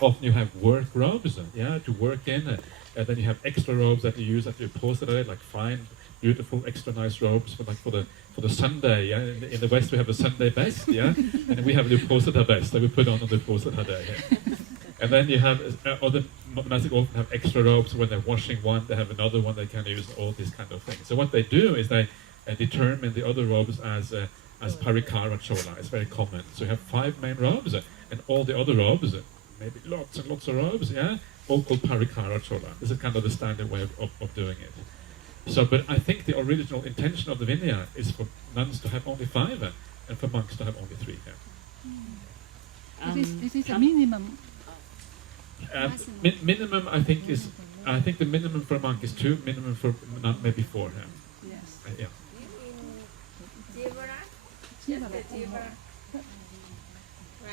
often you have work robes, to work in. And then you have extra robes that you use at your posada, like fine, beautiful, extra nice robes for the Sunday. Yeah, in the West we have a Sunday best. Yeah, and we have the posada best that we put on the posada day. Yeah. And then you have other monastics often have extra robes when they're washing one. They have another one they can use, all these kind of things. So what they do is they determine the other robes as parikara chola. It's very common. So you have 5 main robes, and all the other robes, maybe lots and lots of robes, yeah, all called parikara chola. This is kind of the standard way of doing it. So, but I think the original intention of the Vinaya is for nuns to have only 5, and for monks to have only 3. Yeah. This is a minimum. Minimum, I think the minimum for a monk is 2. Minimum for nun maybe 4. Yes. Yeah.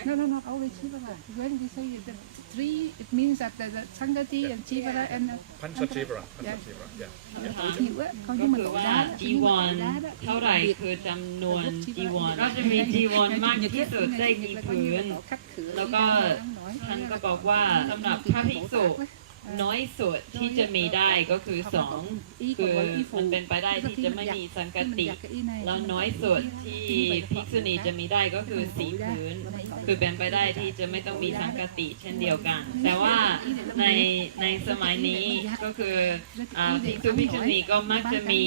No, not only civara. When we say the 3, it means that the sangati and civara and Pancha civara. Yeah. Yeah. หิวอะเขายุ่ง ก็ มัน คือ บอก ว่า ได้ จีวรเท่าไหร่คือจำนวนจีวรก็จะมีจีวรมากที่สุดได้กี่ผืนแล้วก็ท่านก็บอกว่าสำหรับพระภิกษุน้อยสุดที่จะมีได้ก็คือ2คือมันเป็นไปได้ที่จะไม่มีสังกติแล้วน้อยสุดที่ภิกษุณีจะมีได้ก็คือ4ผืนคือเป็นไปได้ที่จะไม่ต้องมีสังกติเช่นเดียวกันแต่ว่าในสมัยนี้ก็คือภิกษุภิกษุณีก็มักจะมี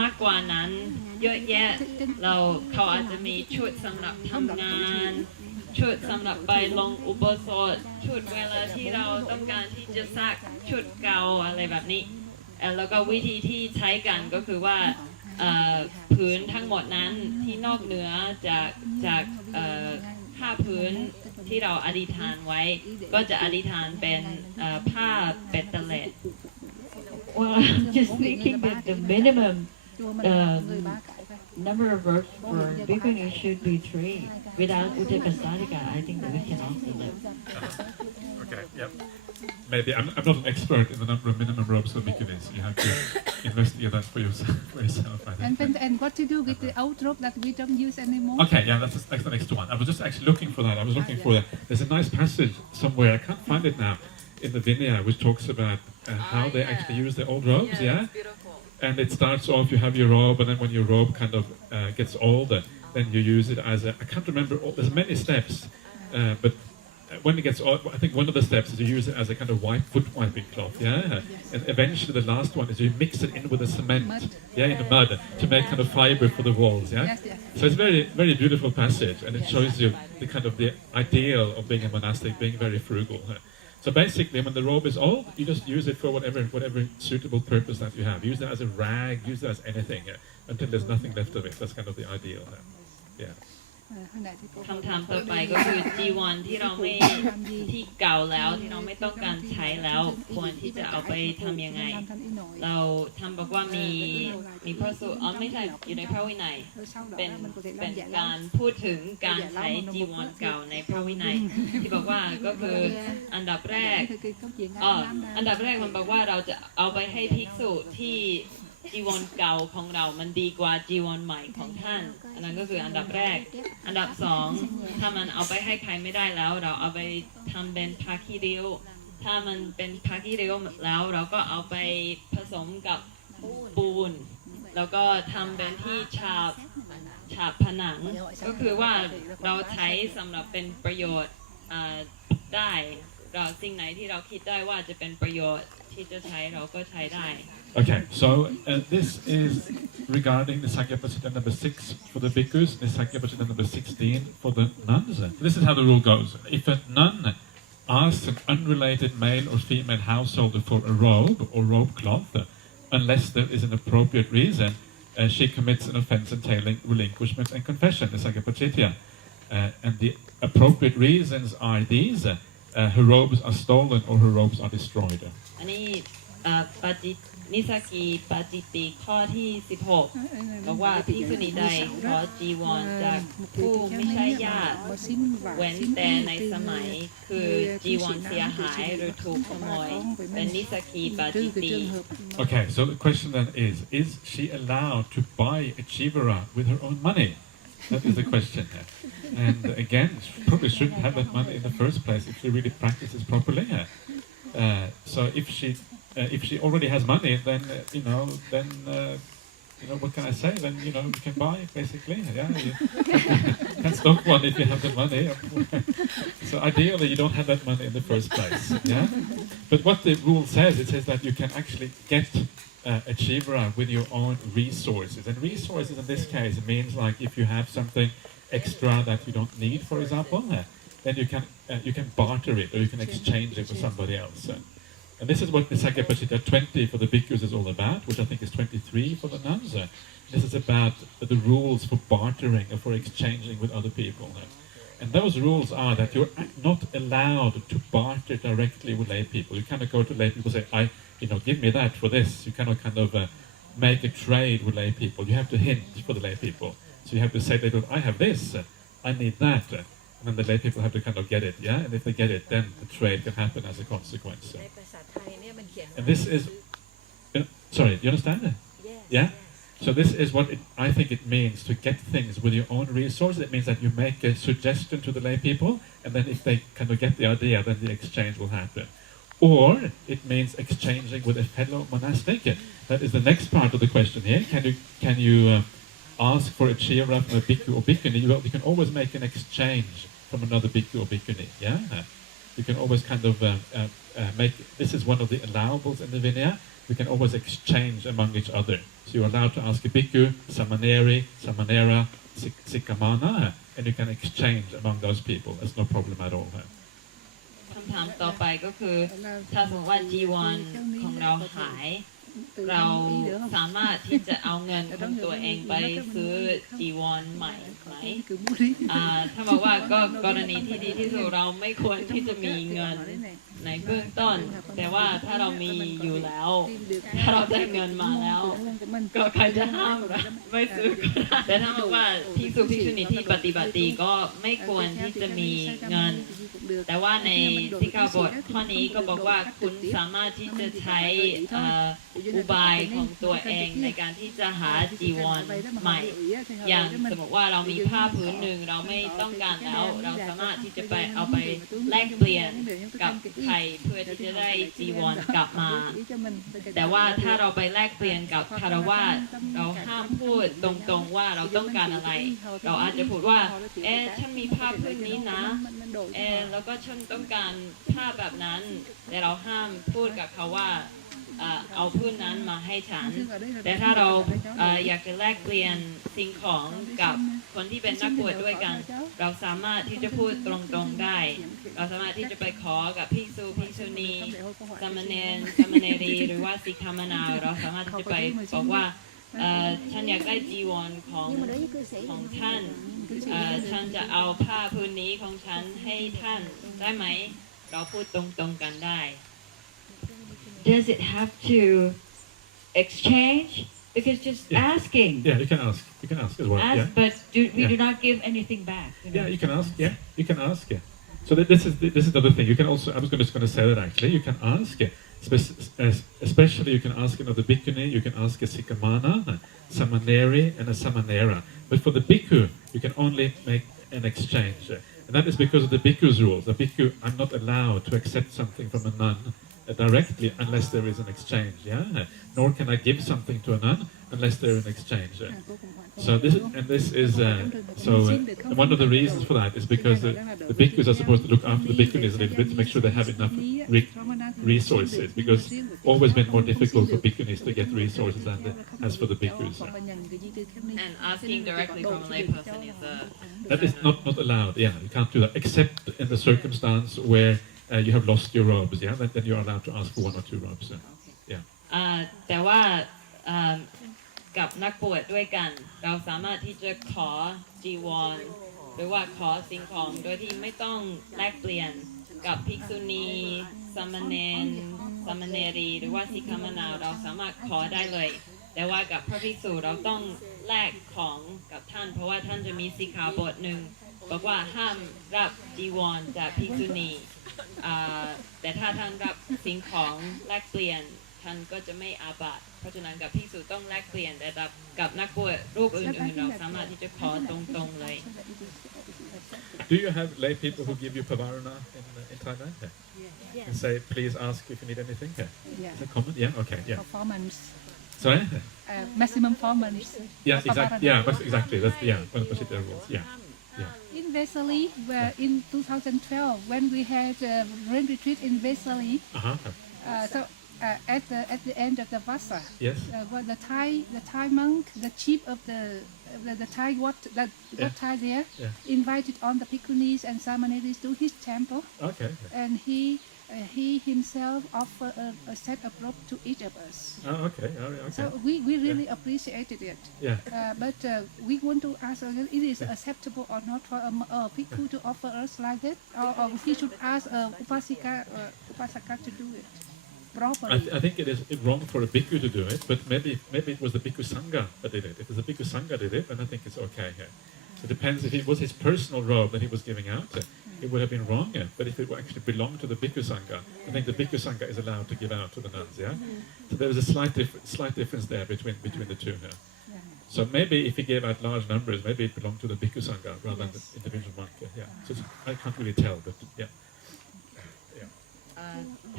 มากกว่านั้นเยอะแยะเขาอาจจะมีชุดสำหรับทำงานชุดสำหรับไปลงอุโบสถชุดเวลาที่เราต้องการที่จะซักชุดเก่าอะไรแบบนี้แล้วก็วิธีที่ใช้กันก็คือว่าผืนทั้งหมดนั้นที่นอกเหนือจากผ้าผืนที่เราอธิษฐานไว้ก็จะอธิษฐานเป็นผ้าเบตเตเลต Well, I'm just thinking that the minimum number of robes for bhikkhuni should be 3. Without Uttapasadika, I think that we can also live. Okay, yep. Maybe I'm not an expert in the number of minimum robes for bhikkhunis. You have to investigate that for yourself. I think. And what to do with the old robe that we don't use anymore? Okay, yeah, that's the next one. I was just actually looking for that. I was looking for that. There's a nice passage somewhere. I can't find it now in the Vinaya, which talks about how they actually use their old robes. Yeah. And it starts off, you have your robe, and then when your robe kind of gets older, then you use it as I can't remember, there's many steps, but when it gets old, I think one of the steps is you use it as a kind of foot wiping cloth, yeah? And eventually the last one is you mix it in with the cement, in the mud, to make kind of fiber for the walls, yeah? Yes. So it's very, very beautiful passage, and it shows you the kind of the ideal of being a monastic, being very frugal. So basically, when the robe is old, you just use it for whatever suitable purpose that you have. Use it as a rag, use it as anything, until there's nothing left of it. That's kind of the ideal. Yeah. คำถามต่อไปก็คือจีวรที่เราไม่ที่เก่าแล้วที่เราไม่ต้องการใช้แล้วควรที่จะเอาไปทำยังไงเราทำบอกว่ามีพระสูตรไม่ใช่อยู่ในพระวินัยเป็นการพูดถึงการใช้จีวรเก่าในพระวินัยที่บอกว่าก็คืออันดับแรกมันบอกว่าเราจะเอาไปให้ภิกษุที่จีวรเก่าของเรามันดีกว่าจีวรใหม่ของท่านอันนั้นก็คืออันดับแรกอันดับ2ถ้ามันเอาไปให้ใครไม่ได้แล้วเราเอาไปทำเป็นผ้าขี้ริ้วถ้ามันเป็นผ้าขี้ริ้วแล้วเราก็เอาไปผสมกับปูนแล้วก็ทำเป็นที่ฉา าผนังก็คือว่าเราใช้สำหรับเป็นประโยชน์ได้เราสิ่งไหนที่เราคิดได้ว่าจะเป็นประโยชน์ที่จะใช้เราก็ใช้ได้ Okay, so this is regarding Nissaggiyā Pācittiyā number 6 for the bhikkhus, Nissaggiyā Pācittiyā number 16 for the nuns. This is how the rule goes. If a nun asks an unrelated male or female householder for a robe or robe cloth, unless there is an appropriate reason, she commits an offense entailing relinquishment and confession, Nissaggiyā Pācittiyā. And the appropriate reasons are these: her robes are stolen or her robes are destroyed. อันนี้นิสสกีปาจิตติข้อที่16บอกว่าภิกษุณีใดขอจีวรจากผู้ไม่ใช่ญาติเว้นแต่ในสมัยคือจีวรเสียหายหรือถูกขโมยเป็นนิสสกีปาจิตติ Okay, so the question then is she allowed to buy a civara with her own money? That is the question here. And again, she probably shouldn't have that money in the first place if she really practices properly. So if she already has money, then what can I say? Then you can buy it basically. Yeah, you can stock one if you have the money. So ideally, you don't have that money in the first place. Yeah, but what the rule says, it says that you can actually get a civara with your own resources, and resources in this case means like if you have something extra that you don't need, for example, then you can barter it or you can exchange it with somebody else. And this is what Nissaggiyā Pācittiyā 20 for the bhikkhus is all about, which I think is 23 for the nuns. This is about the rules for bartering or for exchanging with other people. And those rules are that you're not allowed to barter directly with lay people. You cannot go to lay people and say, give me that for this. You cannot make a trade with lay people. You have to hint for the lay people. So you have to say, I have this, I need that. And then the lay people have to get it, yeah? And if they get it, then the trade can happen as a consequence. And this is, sorry, you understand? Yeah? So this is what I think it means to get things with your own resources. It means that you make a suggestion to the lay people, and then if they get the idea, then the exchange will happen. Or it means exchanging with a fellow monastic. That is the next part of the question here. Can you ask for a civara from a bhikkhu or bhikkhuni? You can always make an exchange from another bhikkhu or bhikkhuni. Yeah, you can always make. This is one of the allowables in the Vinaya. We can always exchange among each other. So you're allowed to ask a bhikkhu, samaneri, samanera, sikkamana, and you can exchange among those people. There's no problem at all. คำถามต่อไปก็คือถ้าสมมติว่าจีวรของเราหายเราสามารถที่จะเอาเงินของตัวเองไปซื้อจีวรใหม่ไหมถ้าบอกว่าก็กรณีที่ดีที่สุดเราไม่ควรที่จะมีเงินในเบื้องต้นแต่ว่าถ้าเรามีอยู่แล้วถ้าเราได้เงินมาแล้วก็ใครจะห้ามไม่ซื้อแต่ถ้าบอกว่าภิกษุภิกษุณีที่ปฏิบัติดีก็ไม่ควรที่จะมีเงินแต่ว่าในสิกขาบทข้อนี้ก็บอกว่าคุณสามารถที่จะใช้อุบายของตัวเองในการที่จะหาจีวรใหม่อย่างสมมติว่าเรามีผ้าผืนหนึ่งเราไม่ต้องการแล้วเราสามารถที่จะไปเอาไปแลกเปลี่ยนกับใครเพื่อที่จะได้จีวรกลับมาแต่ว่าถ้าเราไปแลกเปลี่ยนกับคฤหัสถ์เราห้ามพูดตรงๆว่าเราต้องการอะไรเราอาจจะพูดว่าฉันมีผ้าผืนนี้นะแล้วก็ฉันต้องการผ้าแบบนั้นแต่เราห้ามพูดกับเขาว่าเอาพื้นนั้นมาให้ฉันแต่ถ้าเราอยากจะแลกเปลี่ยนสิ่งของกับคนที่เป็นนักบวชด้วยกันเราสามารถที่จะพูดตรงๆได้เราสามารถที่จะไปขอกับภิกษุภิกษุณีสามเณรสามเณรีหรือว่าสิกขามนาเราสามารถที่จะไปบอกว่าฉันอยากได้จีวรของท่านฉันจะเอาผ้าพื้นนี้ของฉันให้ท่านได้ไหมเราพูดตรงๆกันได้ Does it have to exchange? Because just asking. Yeah, you can ask. You can ask as well. Ask, but we do not give anything back. Yeah, you can ask. Yeah, you can ask. Yeah. So this is the other thing. You can also. I was just going to say that actually. You can ask. Especially you can ask the bhikkhuni. You can ask a sikkamana, samaneri, and a samanera. But for the bhikkhu, you can only make an exchange. And that is because of the bhikkhu's rules. The bhikkhu, I'm not allowed to accept something from a nun directly unless there is an exchange. Yeah, nor can I give something to a nun unless there is an exchange. So this is one of the reasons for that is because the bhikkhus are supposed to look after the bhikkhunis a little bit to make sure they have enough resources, because it's always been more difficult for bhikkhunis to get resources than as for the bhikkhus. And asking directly from a layperson is that is not allowed. Yeah, you can't do that except in the circumstance where you have lost your robes. Yeah, then you're allowed to ask for 1 or 2 robes. Yeah. แต่ว่ากับนักบวชด้วยกันเราสามารถที่จะขอจีวรหรือว่าขอสิ่งของโดยที่ไม่ต้องแลกเปลี่ยนกับภิกษุณีสามเณรสามเณรีหรือว่าสิกขามนาวเราสามารถขอได้เลยแต่ว่ากับพระภิกษุเราต้องแลกของกับท่านเพราะว่าท่านจะมีสิกขาบทหนึ่งบอกว่าห้ามรับจีวรจากภิกษุณีแต่ถ้าท่านรับสิ่งของแลกเปลี่ยนท่านก็จะไม่อาบัติเพราะฉะนั้นกับภิกษุต้องแลกเปลี่ยนแต่กับนักบวชรูปอื่นๆเราสามารถที่จะขอตรงๆเลย Do you have lay people who give you pavarana in Thailand? Yeah. And say, please ask if you need anything? Yeah. Is that common? Yeah, okay, yeah. For 4 months. Sorry? Maximum 4 months. Yeah, exactly. Yeah, exactly. That's one of the Pācittiyā rules. Yeah. In Vesali, where in 2012, when we had a rain retreat in Vesali, so at the end of the Vasa, Yes. Well, the Thai monk, the chief of the Thai what Thai there, invited on the Bhikkhunis and Samaneris to his temple, Okay. and he himself offered a set of robe to each of us. Oh, okay. Okay. So we really appreciated it. Yeah. But we want to ask again, it is acceptable or not for a bhikkhu to offer us like that, or he should ask upasaka to do it properly. I think it is wrong for a bhikkhu to do it, but maybe it was the bhikkhu sangha that did it. If the bhikkhu sangha did it, then I think it's okay. It depends. If it was his personal robe that he was giving out, it would have been wrong. But if it actually belonged to the bhikkhu sangha, I think the bhikkhu sangha is allowed to give out to the nuns. Yeah. So there was a slight difference there between the two. So maybe if he gave out large numbers, maybe it belonged to the bhikkhu sangha rather than the individual monk. Yeah. So I can't really tell, but yeah.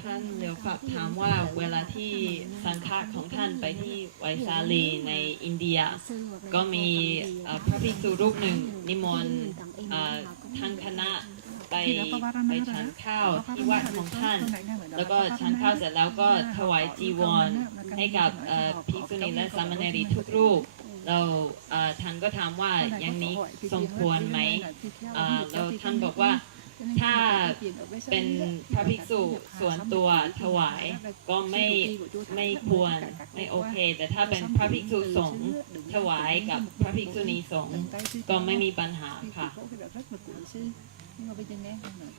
ท่านเลียวฝากถามว่าเวลาที่สังฆะของท่านไปที่ไวสาลีในอินเดียก็มีพระภิกษุรูปหนึ่งนิมนต์ทั้งคณะไปฉันข้าวที่วัดของท่านแล้วก็ฉันข้าวเสร็จแล้วก็ถวายจีวรให้กับภิกษุณีและสามเณรีทุกรูปแล้วท่านก็ถามว่าอย่างนี้สมควรไหมแล้วท่านบอกว่าถ้าเป็นพระภิกษุส่วนตัวถวายก็ไม่ควรไม่โอเคแต่ถ้าเป็นพระภิกษุสงฆ์ถวายกับพระภิกษุณีสงฆ์ก็ไม่มีปัญหาค่ะ